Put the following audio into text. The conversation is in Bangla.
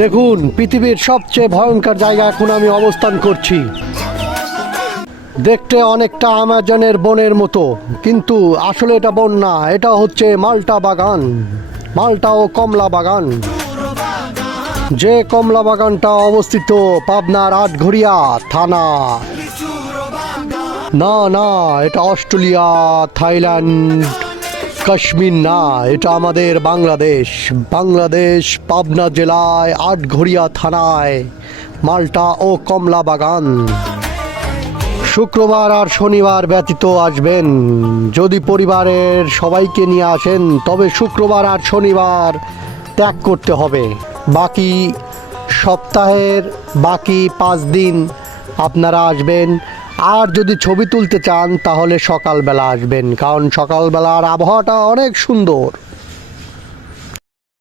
দেখুন, পৃথিবীর সবচেয়ে ভয়ঙ্কর জায়গা এখন আমি অবস্থান করছি। দেখতে অনেকটা আমাজনের বনের মতো, কিন্তু আসলে এটা বন না, এটা হচ্ছে মাল্টা বাগান, মাল্টা ও কমলা বাগান। যে কমলা বাগানটা অবস্থিত পাবনার আটঘরিয়া থানা। না না, এটা অস্ট্রেলিয়া, থাইল্যান্ড, কাশ্মীর না, এটা আমাদের বাংলাদেশ। বাংলাদেশ পাবনা জেলায় আটঘরিয়া থানায় মাল্টা ও কমলা বাগান। শুক্রবার আর শনিবার ব্যতীত আসবেন। যদি পরিবারের সবাইকে নিয়ে আসেন তবে শুক্রবার আর শনিবার ত্যাগ করতে হবে। বাকি সপ্তাহের বাকি 5 দিন আপনারা আসবেন। আর যদি ছবি তুলতে চান তাহলে সকালবেলা আসবেন, কারণ সকালবেলার আবহাওয়াটা অনেক সুন্দর।